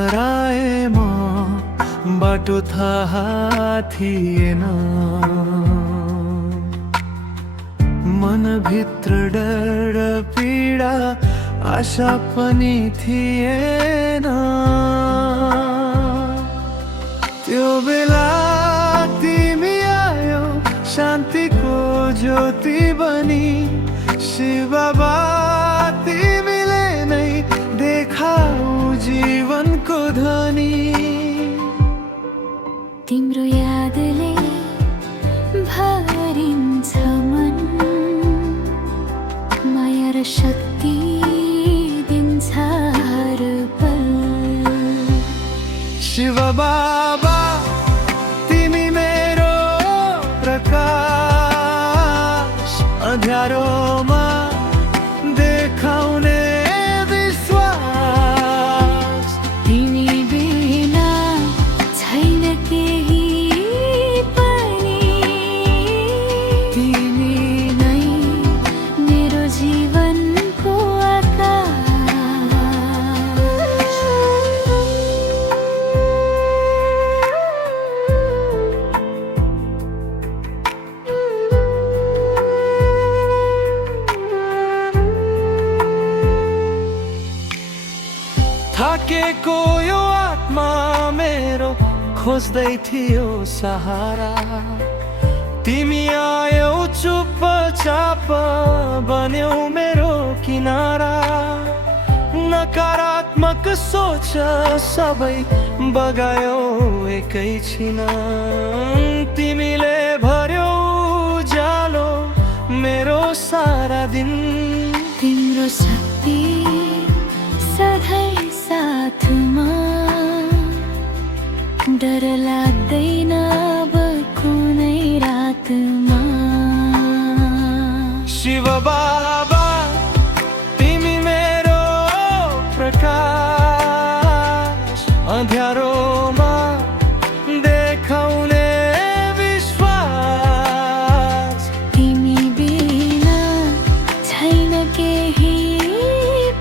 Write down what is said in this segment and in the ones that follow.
हराए म बाटो थाहा थिएन। मनभित्र डर पीडा आशा पनि थिएन। त्यो बेला तिमी आयो शान्तिको ज्योति बनी। शिव बाबा तिमीले नै देखाऊ जीवनको ध्वनि। तिम्रो यादले भरिन्छ मन, माया र शक्ति दिन्छ हर पल। शिव बाबा तिमी मेरो प्रकाश, अँध्यारोमा देखाउने विश्वास। तिमी बिना छैन केही पनि, तिमी नै मेरो जीवनको आकाश। थाकेको यो आत्मा मेरो खोज्दै थियो सहारा। तिमी आयौ चुपचाप बन्यौ मेरो किनारा। नकारात्मक सोच सबै बगायो एकैछिन। तिमीले भर्यौ उज्यालो मेरो सारा दिन। तिम्रो शक्ति सधैँ साथमा, डर लाग्दैन अब कुनै रातमा। शिव बाबा तिमी मेरो प्रकाश, अँध्यारोमा देखाउने विश्वास। तिमी बिना छैन केही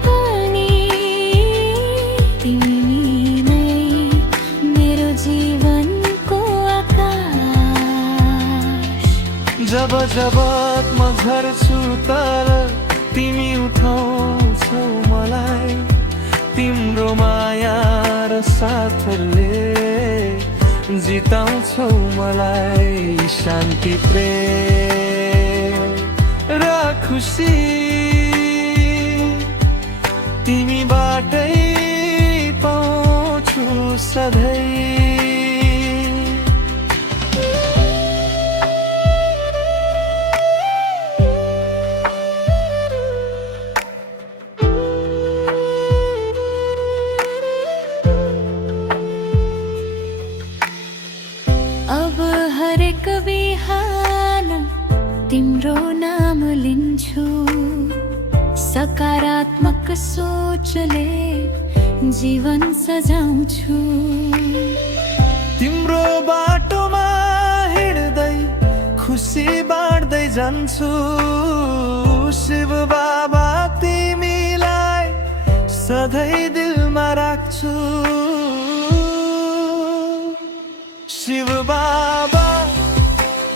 पनि, तिमी नै मेरो जीवनको आकाश। जब जब म झर्छु तल तिमी उठाउँछौ मलाई। तिम्रो माया र साथले जिताउँछौ मलाई। शान्ति प्रेम र खुसी तिमीबाटै पाउँछु सधैँ। अब हरेक बिहान तिम्रो नाम लिन्छु। सकारात्मक सोचले जीवन सजाउँछु। तिम्रो बाटोमा हिँड्दै खुसी बाँड्दै जान्छु। शिव बाबा तिमीलाई सधैँ दिलमा राख्छु। शिव बाबा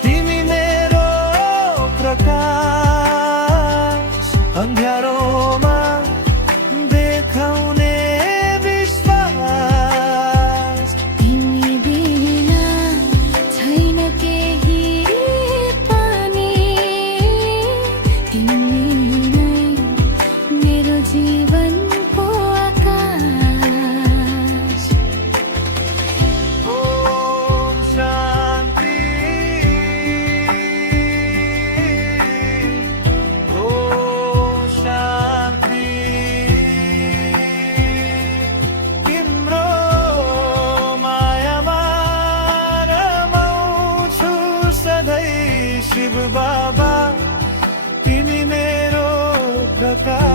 तिमी मेरो प्रकाश, अँध्यारोमा देखाउने विश्वास। तिमी बिना छैन केही पनि, तिमी नै मेरो जीवनको आकाश। ओम शान्ति, ओम शान्ति। तिम्रो मायामा रमाउँछु सधैँ। शिव बाबा तिमी मेरो प्रकाश।